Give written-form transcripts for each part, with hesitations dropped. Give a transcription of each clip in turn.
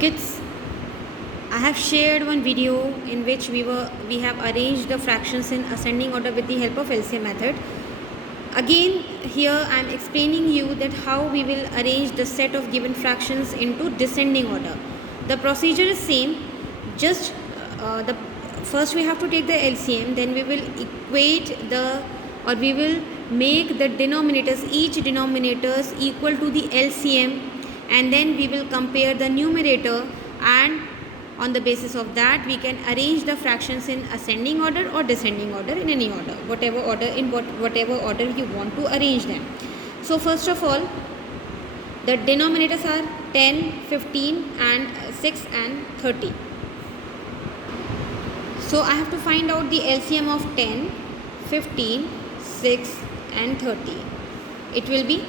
Kids, I have shared one video in which we have arranged the fractions in ascending order with the help of LCM method. Again, here I am explaining you that how we will arrange the set of given fractions into descending order. The procedure is same, just the first we have to take the LCM, then we will equate we will make the denominators, each denominators equal to the LCM, and then we will compare the numerator, and on the basis of that we can arrange the fractions in ascending order or descending order, in any order, whatever order you want to arrange them. So first of all, the denominators are 10, 15 and 6 and 30. So I have to find out the LCM of 10, 15, 6 and 30. It will be,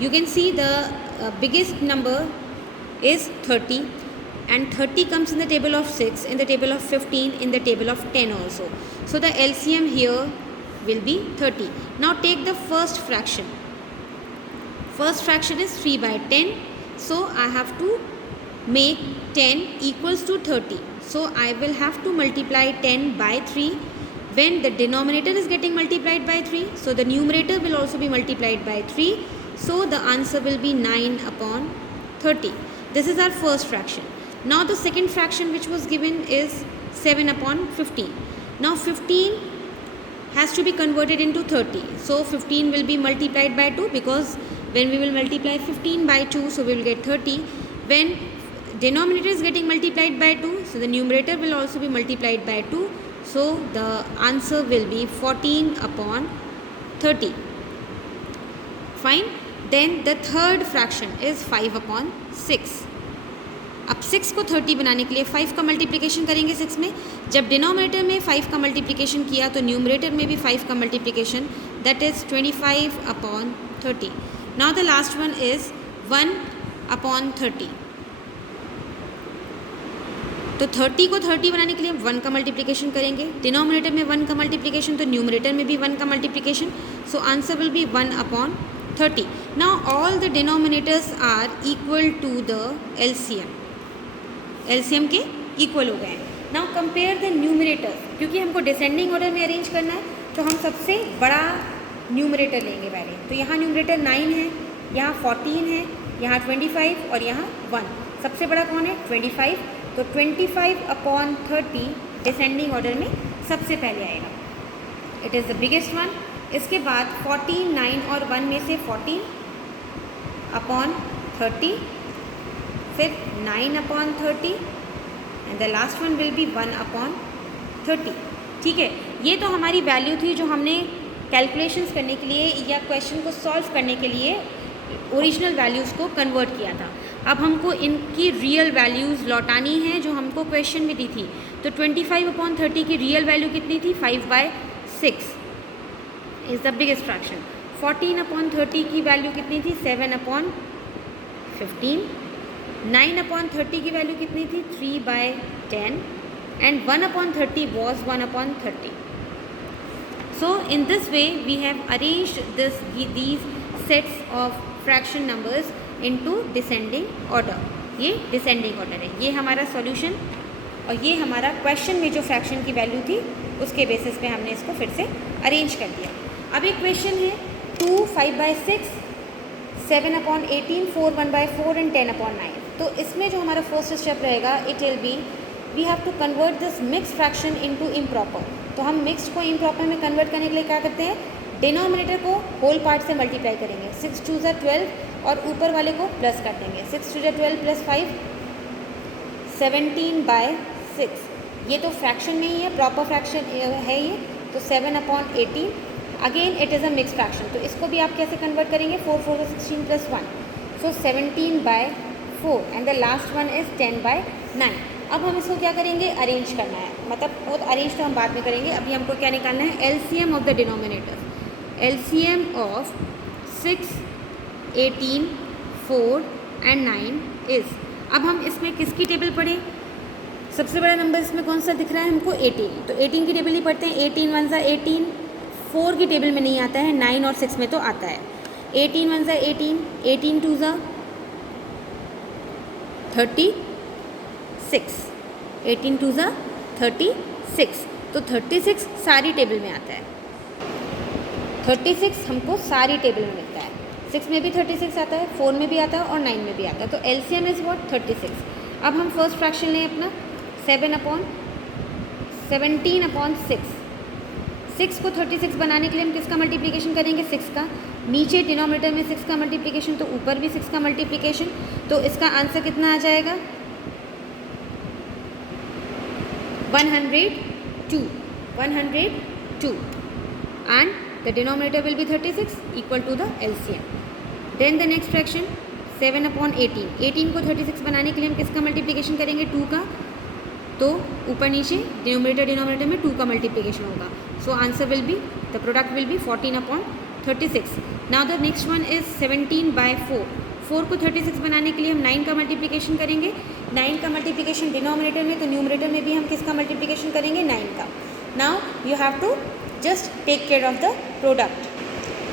you can see the biggest number is 30, and 30 comes in the table of 6, in the table of 15, in the table of 10 also. So the LCM here will be 30. Now take the first fraction. First fraction is 3 by 10. So I have to make 10 equals to 30. So I will have to multiply 10 by 3. When the denominator is getting multiplied by 3, so the numerator will also be multiplied by 3. So the answer will be 9 upon 30. This is our first fraction. Now the second fraction which was given is 7 upon 15. Now 15 has to be converted into 30. So 15 will be multiplied by 2, because when we will multiply 15 by 2, so we will get 30. When denominator is getting multiplied by 2, so the numerator will also be multiplied by 2. So the answer will be 14 upon 30. Fine. Then the third fraction is 5 upon 6. अब 6 को 30 बनाने के लिए 5 का multiplication करेंगे 6 में. जब denominator में 5 का मल्टीप्लिकेशन किया तो न्यूमरेटर में भी 5 का multiplication, that is 25 upon 30. Now the last one is 1 upon 30. तो 30 को 30 बनाने के लिए 1 का मल्टीप्लिकेशन करेंगे. डिनोमिनेटर में 1 का मल्टीप्लिकेशन तो न्यूमरेटर में भी 1 का multiplication. So answer will be 1 upon 30. Now all the denominators are equal to the LCM. LCM के इक्वल हो गए हैं. नाउ कंपेयर द न्यूमरेटर, क्योंकि हमको डिसेंडिंग ऑर्डर में अरेंज करना है तो हम सबसे बड़ा न्यूमरेटर लेंगे पहले. तो यहाँ न्यूमरेटर 9 है, यहाँ 14 है, यहाँ 25 और यहाँ 1. सबसे बड़ा कौन है? 25. तो 25 अपॉन 30 डिसेंडिंग ऑर्डर में सबसे पहले आएगा. It is the biggest one. इसके बाद 14, 9 और 1 में से 14 अपॉन 30, फिर 9 upon 30 and the last one will be 1 upon 30. ठीक है, ये तो हमारी वैल्यू थी जो हमने कैलकुलेशंस करने के लिए या क्वेश्चन को सॉल्व करने के लिए ओरिजिनल वैल्यूज़ को कन्वर्ट किया था. अब हमको इनकी रियल वैल्यूज़ लौटानी है जो हमको क्वेश्चन में दी थी. तो 25 अपॉन 30 की रियल वैल्यू कितनी थी? 5 by 6 is the biggest fraction. 14 upon 30 की वैल्यू कितनी थी? 7 अपॉन 15. 9 अपॉन 30 की वैल्यू कितनी थी? 3 by 10 and 1 upon 30 was 1 upon 30. So in this way we have arranged these sets of fraction numbers into descending order. ये descending order है. ये हमारा सॉल्यूशन और ये हमारा क्वेश्चन में जो फ्रैक्शन की वैल्यू थी उसके बेसिस पे हमने इसको फिर से अरेंज कर दिया. अब एक क्वेश्चन है 2, 5 by 6, 7 upon 18, 4, 1 by 4 and 10 upon 9. तो इसमें जो हमारा फर्स्ट स्टेप रहेगा, it will be we have to convert this mix fraction into improper. तो हम मिक्स्ड को इम्प्रॉपर में कन्वर्ट करने के लिए क्या करते हैं? डिनोमिनेटर को होल पार्ट से मल्टीप्लाई करेंगे. 6 2 ज़ा 12 और ऊपर वाले को प्लस कर देंगे. 6 2 ज़ा 12 प्लस 5 17 बाय 6. ये तो फ्रैक्शन में ही है, प्रॉपर फ्रैक्शन है ये. तो 7 upon 18. Again it is a mix fraction. तो इसको भी आप कैसे कन्वर्ट करेंगे? 4 4 ज़ा 16 plus 1. So 17 by 4 and the last one is 10 by 9. अब हम इसको क्या करेंगे? अरेंज करना है. मतलब वो अरेंज तो हम बाद में करेंगे. अभी हमको क्या निकालना है? LCM of the denominator. LCM of 6, 18, 4 and 9 is. अब हम इसमें किसकी टेबल पढ़ें? सबसे बड़ा नंबर इसमें कौन सा दिख रहा है हमको? 18. तो 18 की टेबल ही पढ़ते हैं. 18 1 ज़ा 18. 4 की टेबल में नहीं आता है, 9 और 6 में तो आता है. 18 1 ज़ा 18, 18 2 ज़ा 30, 36, 18 टू ज़ा 36, तो 36 सारी टेबल में आता है, 36 हमको सारी टेबल में मिलता है, 6 में भी 36 आता है, 4 में भी आता है और 9 में भी आता है, तो LCM इज़ व्हाट 36। अब हम फर्स्ट फ्रैक्शन लें अपना 17/6, 6 को 36 बनाने के लिए हम किसका मल्टीप्लिकेशन करेंगे, 6 का, नीचे डिनोमिनेटर में 6 का मल्टीप्लिकेशन तो ऊपर भी 6 का मल्टीप्लिकेशन, तो इसका आंसर कितना आ जाएगा 102 and the denominator will be 36 equal to the LCM. Then the next fraction 7/18, 18 को 36 बनाने के लिए हम किसका मल्टीप्लिकेशन करेंगे 2 का, तो ऊपर नीचे डिनोमिनेटर में 2 का मल्टीप्लिकेशन होगा, सो answer will be the product will be 14/36. Now the next one is 17/4, 4 को 36 बनाने के लिए हम 9 का मल्टीप्लिकेशन करेंगे, 9 का मल्टीप्लिकेशन डिनोमिनेटर में, तो न्यूमरेटर में भी हम किसका मल्टीप्लिकेशन करेंगे 9 का. Now you have to just take care of the product,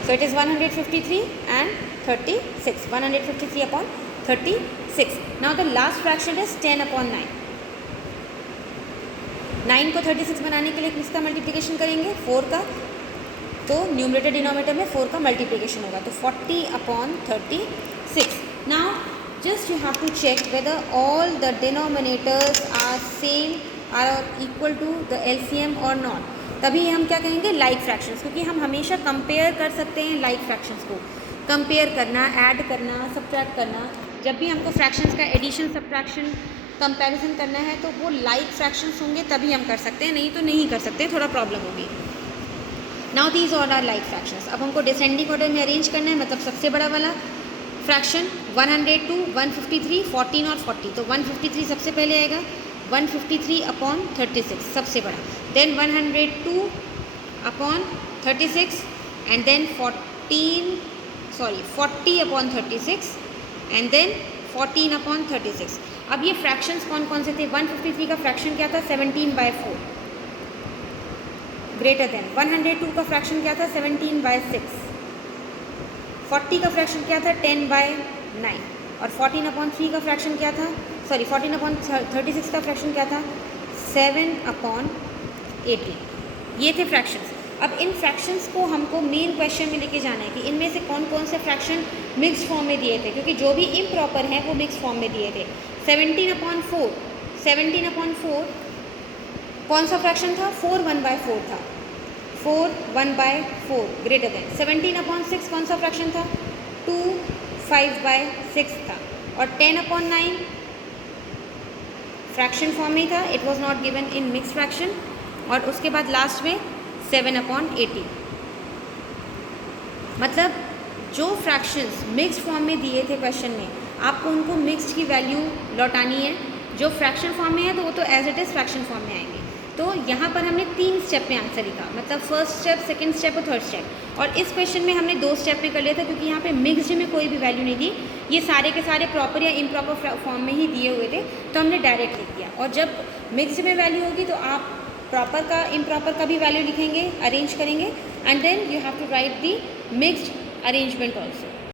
so it is 153 and 36, 153/36. Now the last fraction is 10/9, 9 को 36 बनाने के लिए किसका मल्टीप्लिकेशन करेंगे 4 का, तो न्यूमरेटर डिनोमिनेटर में 4 का मल्टीप्लिकेशन होगा, तो 40/36. Now just you have to check whether all the denominators are same, are equal to the LCM और नॉट, तभी हम क्या कहेंगे लाइक फ्रैक्शंस, क्योंकि हम हमेशा कंपेयर कर सकते हैं लाइक फ्रैक्शंस को, कंपेयर करना, ऐड करना, सब्ट्रैक्ट करना, जब भी हमको फ्रैक्शंस का एडिशन सब्ट्रैक्शन कंपैरिजन करना है तो वो लाइक फ्रैक्शंस होंगे तभी हम कर सकते हैं, नहीं तो नहीं कर सकते, थोड़ा प्रॉब्लम होगी. Now these all are like fractions. अब हमको डिसेंडिंग ऑर्डर में अरेंज करना है, मतलब सबसे बड़ा वाला फ्रैक्शन 102, 153, 14 और 40, तो 153 सबसे पहले आएगा, 153/36 सबसे बड़ा, then 102/36 and then 40/36 and then 14/36. अब ये फ्रैक्शंस कौन कौन से थे, 153 का फ्रैक्शन क्या था 17/4 ग्रेटर देन, 102 का फ्रैक्शन क्या था 17/6, 40 का फ्रैक्शन क्या था 10/9 और 14/3 का फ्रैक्शन क्या था, 14/36 का फ्रैक्शन क्या था 7/18. ये थे फ्रैक्शंस. अब इन फ्रैक्शंस को हमको मेन क्वेश्चन में लेके जाना है कि इनमें से कौन कौन से फ्रैक्शन मिक्स्ड फॉर्म में दिए थे, क्योंकि जो भी इम्प्रॉपर हैं वो मिक्स्ड फॉर्म में दिए थे. 17/4 कौन सा फ्रैक्शन था 4/1/4 था, 4/1/4 ग्रेटर देन. 17/6 कौन सा फ्रैक्शन था 2/5/6 था, और 10/9 फ्रैक्शन फॉर्म में था, it was not given in mix fraction, और उसके बाद लास्ट में 7/80. मतलब जो फ्रैक्शंस मिक्स्ड फॉर्म में दिए थे क्वेश्चन में, आपको उनको मिक्स्ड की वैल्यू लौटानी है. जो फ्रैक्शन फॉर्म में है तो वो तो as it is fraction form में आएंगे. तो यहाँ पर हमने 3 स्टेप में आंसर लिखा, मतलब फर्स्ट स्टेप, सेकंड स्टेप और थर्ड स्टेप, और इस क्वेश्चन में हमने 2 स्टेप में कर लिया था, क्योंकि यहाँ पे मिक्स्ड में कोई भी वैल्यू नहीं दी, ये सारे के सारे प्रॉपर या इम्प्रॉपर फॉर्म में ही दिए हुए थे, तो हमने डायरेक्ट लिख दिया. और जब मिक्स्ड में वैल्यू होगी तो आप प्रॉपर का इम्प्रॉपर का भी वैल्यू लिखेंगे, अरेंज करेंगे, and then you have to write the mixed arrangement also.